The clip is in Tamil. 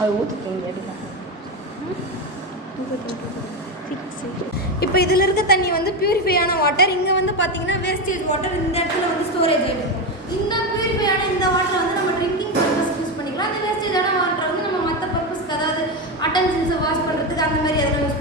அது ஊற்றுங்க. இப்போ இதில் இருக்க தண்ணி வந்து பியூரிஃபையான வாட்டர். இங்கே வந்து பார்த்தீங்கன்னா வேஸ்டேஜ் வாட்டர். இந்த இடத்துல வந்து ஸ்டோரேஜ் ஆகிடும். இந்த பியூரிஃபையான இந்த வாட்டரை வந்து நம்ம ட்ரிங்கிங் பர்பஸ்க்கு யூஸ் பண்ணிக்கலாம். இந்த வேஸ்டேஜான வாட்டரை வந்து நம்ம மற்ற பர்பஸ்க்கு, அதாவது அட்டன்ஷன்ஸை வாஷ் பண்ணுறதுக்கு அந்த மாதிரி எதனா யூஸ்